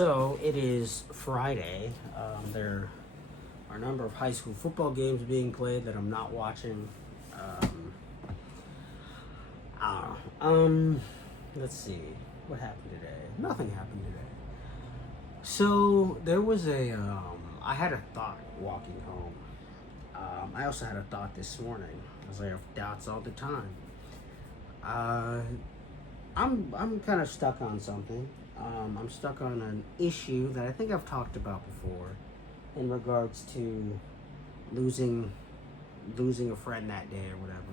So it is Friday. There are a number of high school football games being played that I'm not watching. I don't know. Let's see. What happened today? Nothing happened today. So there was I had a thought walking home. I also had a thought this morning, as I have doubts all the time. I'm kind of stuck on something. I'm stuck on an issue that I think I've talked about before, in regards to losing a friend that day or whatever.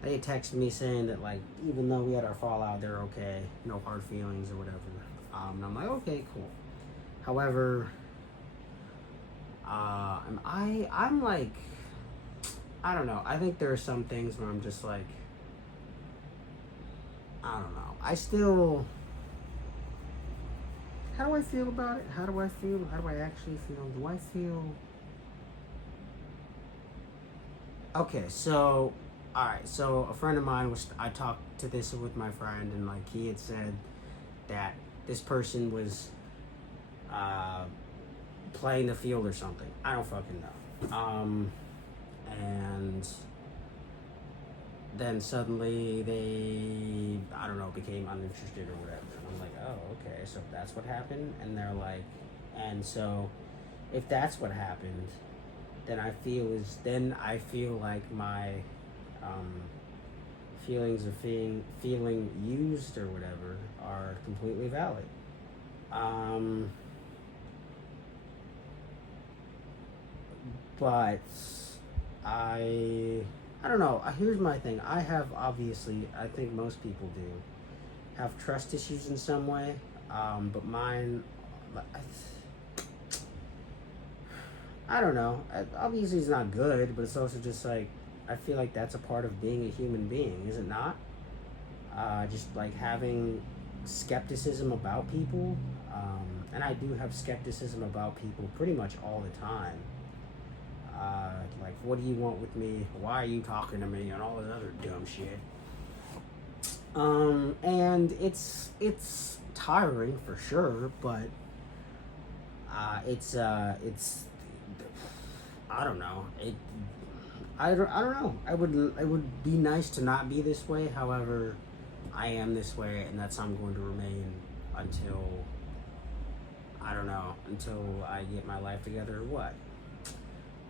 They had texted me saying that, like, even though we had our fallout, they're okay, no hard feelings or whatever. And I'm like, okay, cool. However, I'm like, I don't know. I think there are some things where I'm just like, I don't know. I still. How do I feel about it? How do I feel? How do I actually feel? Do I feel. Okay, so. Alright, so a friend of mine I talked to this with my friend, and, like, he had said that this person was playing the field or something. I don't fucking know. And then suddenly they, I don't know, became uninterested or whatever. And I'm like, oh, okay, so that's what happened? And they're like, and so if that's what happened, then I feel like my feelings of feeling used or whatever are completely valid. But I don't know. Here's my thing. I have, obviously, I think most people do, have trust issues in some way. But mine, I don't know. Obviously, it's not good, but it's also just like, I feel like that's a part of being a human being, is it not? Just like having skepticism about people. And I do have skepticism about people pretty much all the time. Like, what do you want with me? Why are you talking to me? And all this other dumb shit. And it's tiring for sure, but it's I don't know. I don't know. It would be nice to not be this way. However, I am this way, and that's how I'm going to remain until, I don't know, until I get my life together or what.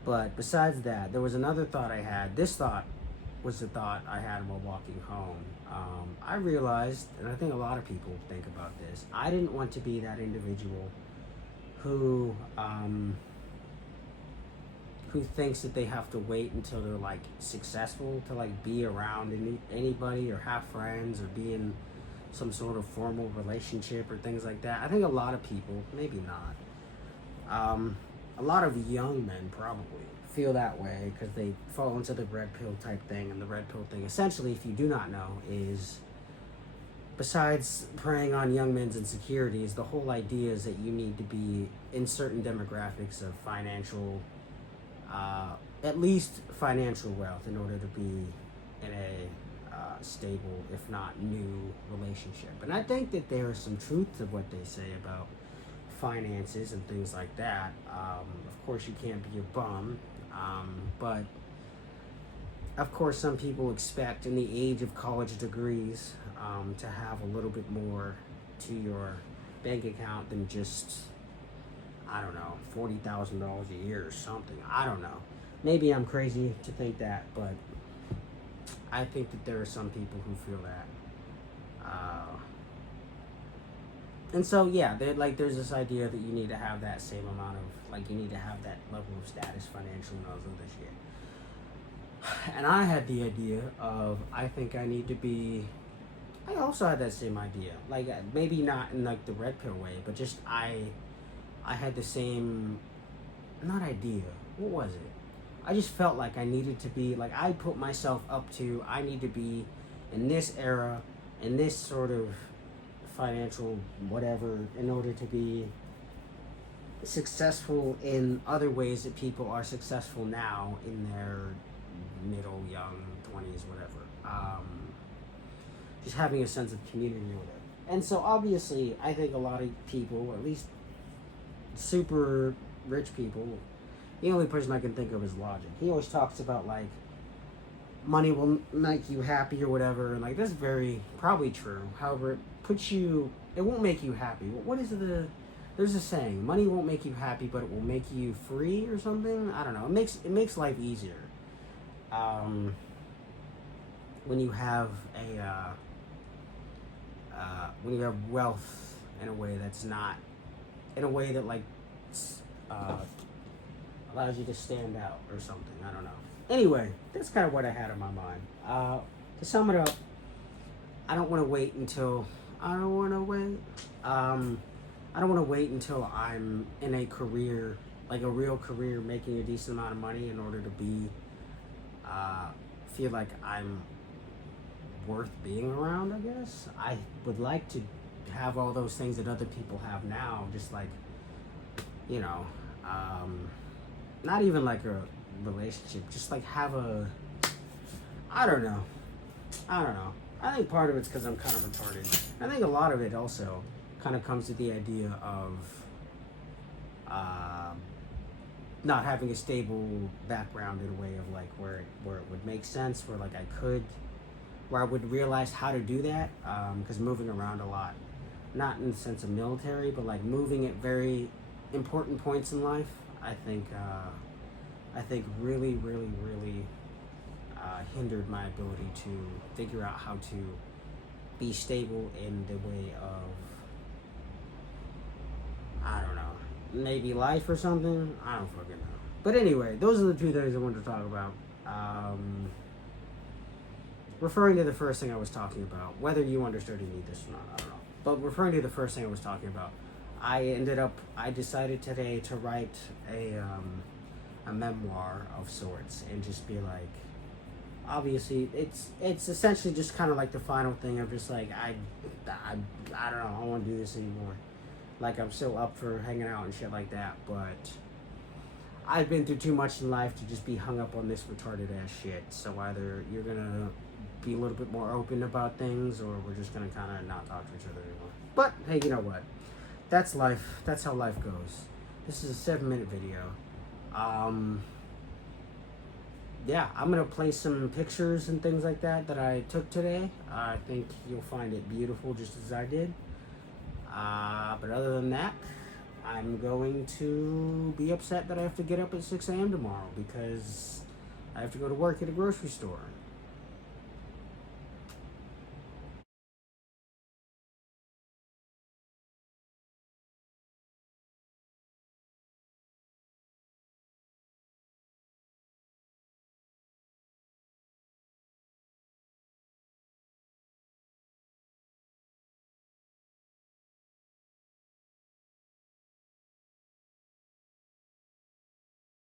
But besides that, there was another thought I had. This thought was the thought I had while walking home. I realized, and I think a lot of people think about this, I didn't want to be that individual who thinks that they have to wait until they're, like, successful to, like, be around anybody or have friends or be in some sort of formal relationship or things like that. I think a lot of people, maybe not, a lot of young men probably feel that way because they fall into the red pill type thing. And the red pill thing, essentially, if you do not know, is, besides preying on young men's insecurities, the whole idea is that you need to be in certain demographics of financial, at least financial wealth, in order to be in a stable, if not new, relationship. And I think that there is some truth to what they say about finances and things like that. Of course, you can't be a bum, but of course, some people expect, in the age of college degrees, to have a little bit more to your bank account than just, I don't know, $40,000 a year or something. I don't know. Maybe I'm crazy to think that, but I think that there are some people who feel that. And so, yeah, there's this idea that you need to have that same amount of, like, you need to have that level of status, financial, and all this other shit. And I had the idea of, I think I need to be, I also had that same idea. Like, maybe not in, like, the red pill way, but just I had the same, not idea, what was it? I just felt like I needed to be, like, I put myself up to, I need to be in this era, in this sort of financial whatever, in order to be successful in other ways that people are successful now in their middle, young 20s, whatever. Just having a sense of community or whatever. And so obviously, I think a lot of people, or at least super rich people, the only person I can think of is Logic. He always talks about like money will make you happy or whatever, and like that's very probably true. However, it won't make you happy. What is there's a saying, money won't make you happy, but it will make you free or something. I don't know. It makes life easier. When you have when you have wealth in a way that's not, in a way that like uh, allows you to stand out or something. I don't know. Anyway, that's kind of what I had in my mind. To sum it up, I don't want to wait until I don't want to wait. I don't want to wait until I'm in a career, like a real career, making a decent amount of money in order to be feel like I'm worth being around. I guess I would like to have all those things that other people have now, just like, you know, not even like a relationship, just like have a, I don't know. I think part of it's because I'm kind of retarded. I think a lot of it also kind of comes to the idea of not having a stable background in a way of like where it would make sense, where I would realize how to do that, because moving around a lot, not in the sense of military, but like moving at very important points in life, I think really, really, really hindered my ability to figure out how to be stable in the way of, I don't know, maybe life or something. I don't fucking know. But anyway, those are the two things I wanted to talk about. Referring to the first thing I was talking about, whether you understood any of this or not, I don't know. But referring to the first thing I was talking about, I decided today to write a memoir of sorts and just be like, obviously it's essentially just kind of like the final thing of just like I don't know, I don't want to do this anymore. Like I'm still up for hanging out and shit like that, but I've been through too much in life to just be hung up on this retarded ass shit. So either you're gonna be a little bit more open about things, or we're just gonna kind of not talk to each other anymore. But hey, you know what? That's life. That's how life goes. This is a 7-minute video. Yeah, I'm gonna play some pictures and things like that I took today. I think you'll find it beautiful just as I did. But other than that, I'm going to be upset that I have to get up at 6 a.m. tomorrow because I have to go to work at a grocery store.